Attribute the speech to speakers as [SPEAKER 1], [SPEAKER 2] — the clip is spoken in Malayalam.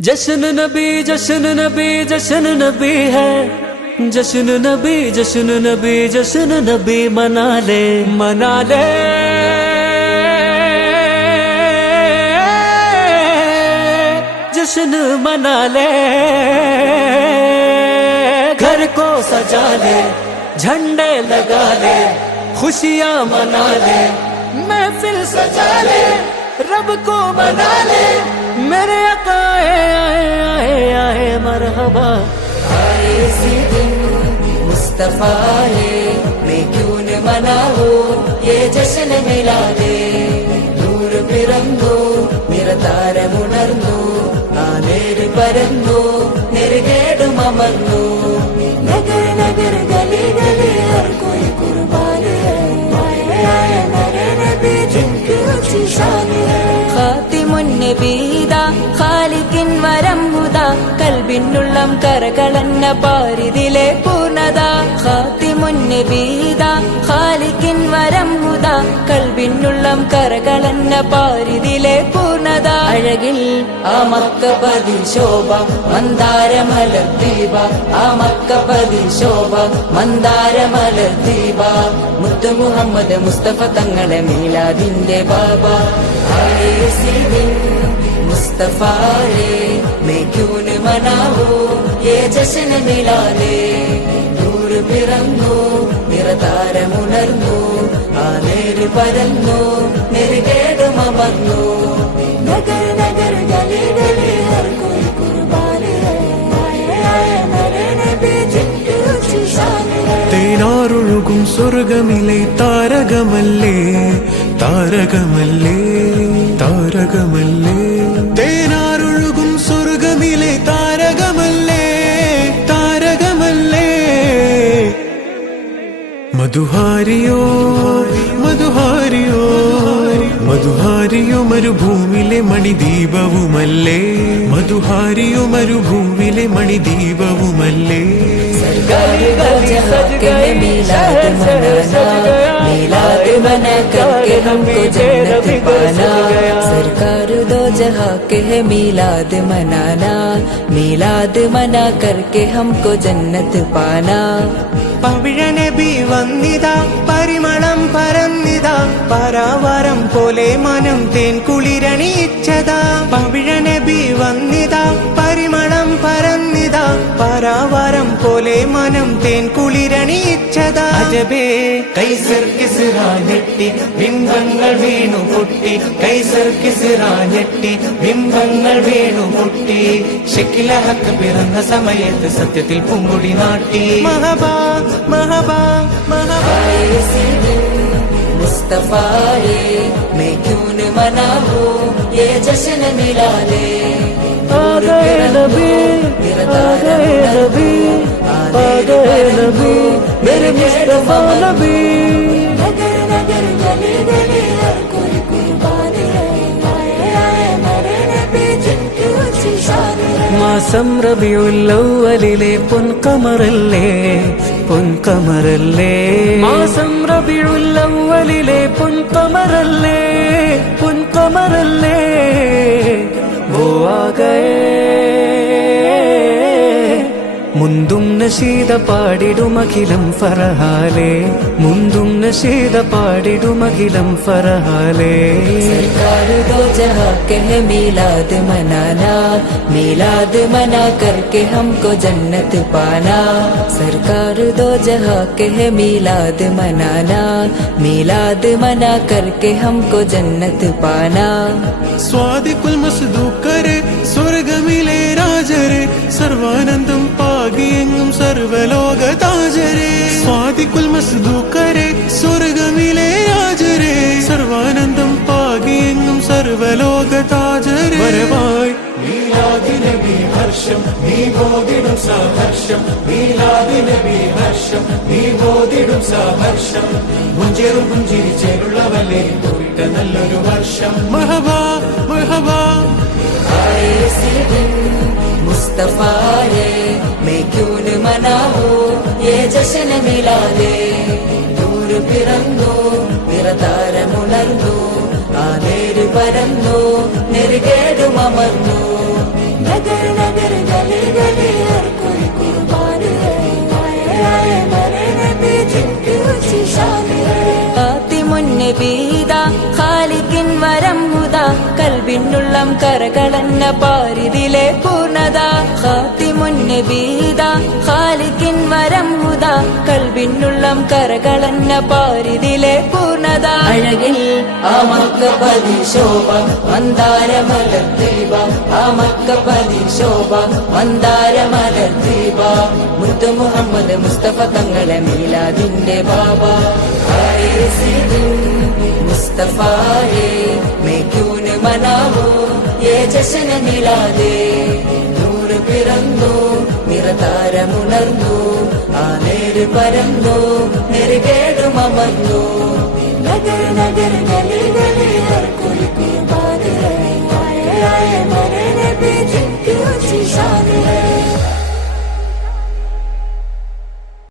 [SPEAKER 1] जश्न नबी जश्न नबी जश्न नबी है। जश्न नबी जश्न नबी जश्न नबी मना ले मना ले। जश्न मना ले। घर को सजा ले, झंडे लगा ले, खुशियाँ मना ले। महफिल सजा ले, रब को मना ले। मेरे अकाए आए आए आए मरहबा
[SPEAKER 2] आए इसी दिन मुस्तफा है मैं क्यों न मनाऊं ये जश्न मिला दे നൂർ പിറന്നു നിറതാരമുണർന്നു ആ നേര് പരന്നു ഖാത്തിമുന്നബീദ ഖാലിക്കിൻ വരം ഹുദ കൽബിനുള്ളം കരകളന്ന പാരിതിലെ പൂർണത ഖാത്തിമുന്നബീദ ഖാലിക്കിൻ വരം ഹുദ കൽബിനുള്ളം കരകളന്ന പാരിതിലെ പൂർണ്ണത അഴകിൽ ആ മക്കപതി ശോഭ മന്ദാരമലർ ദീപ ആ മക്കപതി ശോഭ മന്ദാരമലർ ദീപ മുത്തു മുഹമ്മദ് മുസ്തഫ തങ്ങളെ മീലാദിന്റെ ബാബ ആയേ ഇസി ദിൻ മുസ്തഫായെ मैं क्यों न मनाऊं ये जश्न मिला ले നൂർ പിറന്നു നിറതാരമുണർന്നു ആ നേര് പരന്നു നെരുകേടുമർന്നു നഗര നഗര ഗലി ഗലി ഹർ കോയി
[SPEAKER 3] താരകമല്ലേ? താരകമല്ലേ? താരകമല്ലേ? തേനാറൊഴുകും സ്വർഗമില്ലേ താ मधुहारियो मधुहारियो मधुहारियो मरुभूमिले मणिदीपवु मल्ले मधुहारियो मरुभूमिले
[SPEAKER 2] मणिदीपवु मल्ले। सज गए मिलाद मनाना मिलाद मना करके हमको जन्नत पाना। सरकार दो जहाँ के है मिलाद मनाना मिलाद मना करके हमको जन्नत पाना।
[SPEAKER 4] പവിഴനബി വന്നിതാ പരിമളം പരന്നിതാ പരാവരം പോലെ മനം തേൻ കുളിരണിയിച്ചതാ. പവിഴനബി വന്നിതാ പരാവരം പോലെ മനം തേൻ കുളിരണിയിച്ചതാ അജബേ കൈസർ കിസിറാ ഞെട്ടി ബിംബങ്ങൾ വീണു പൊട്ടി കൈസർ കിസിറാ ഞെട്ടി ബിംബങ്ങൾ വീണു പൊട്ടി ഷെക്കിലഹക്ക് പിറന്ന സമയത്ത് സത്യത്തിൽ പൂങ്കുടി നാട്ടി മഹബാ മഹബാ മഹബാ
[SPEAKER 2] आए इसी दिन मुस्तफा रे मैं क्यों न मनाऊं ये जश्न मिला ले
[SPEAKER 1] आ गए नबी आ गए नबी आ गए नबी मेरे मुस्तफा नबी
[SPEAKER 2] नगर नगर गली गली हर कोई कुर्बान है आए आए मेरे नबी जिनकी ऊंची शान है
[SPEAKER 1] മാസം റബിയുല്ലവലിലെ പൊൻകമറല്ലേ പൊൻകമറല്ലേ മാസം റബിയുല്ലവലിലെ പൊൻകമറല്ലേ പൊൻകമറല്ലേ ഗയേ മുന്തും നശീത പാടിടുമഖിലം ഫറഹാലേ മുന്തും നശീത പാടിടുമഖിലം ഫറഹാലേ
[SPEAKER 2] सरकार दो जहाँ के है मिलाद मनाना मिलाद मना करके हमको जन्नत पाना सरकार दो जहाँ के है मिलाद मनाना मिलाद मना करके हमको जन्नत पाना
[SPEAKER 3] സ്വാദിക്കുൽ മസ്ദൂക്കരെ സ്വർഗമിലെ രാജരെ സർവാനന്ദം പാകിയെങ്ങും സർവലോക താജരെ സ്വാദിക്കുൽ മസ്ദൂക്കരെ സ്വർഗമിലെ രാജരെ സർവാനന്ദം പാകിയെങ്ങും സർവലോക താജരെ വരവായി. മീലാദിനബി ഹർഷം നീ ബോധിടും സഹർഷം. മീലാദിനബി ഹർഷം നീ ബോധിടും സഹർഷം. പോയിട്ട് നല്ലൊരു വർഷം. മഹബാ മഹബാ
[SPEAKER 2] आए ദർശനമില്ലാതെ നൂറ് പിറന്നു നിറതാരമുണർന്നു ആ നേര് പരന്നു നെറുകേടും അമർന്നു നഗര നഗര ഗലി മുന്നേ വീത ഖാലിക്കിൻ വരം മുത കൽബിനുള്ളം കരകളന്ന പാരിതിലെ പൂർണത. ഖാത്തിമുൻ നബീദ ഖാലിക്കിൻ വരം മുത കൽവിനുള്ളം കരകളന്ന പാരിതിലെ പൂർണത. അഴകിൽ ആ മക്കപതി ശോഭ മന്ദാരമല ദീപ. ആ മക്കപതി ശോഭ മന്ദാരമല ദീപ. മുത്തു മുഹമ്മദ് മുസ്തഫ തങ്ങളെ മീലാദിന്റെ ബാബ. ആയേ സീദിൻ മുസ്തഫായെ मैं क्यों न मनाऊं ये जश्न मिलादे നൂറ് പിറന്നു നിറതാരമുണർന്നു ആ നേര് പരന്നു നെറുകേടുമർന്നു നഗർ നഗർ ഗലി ഗലി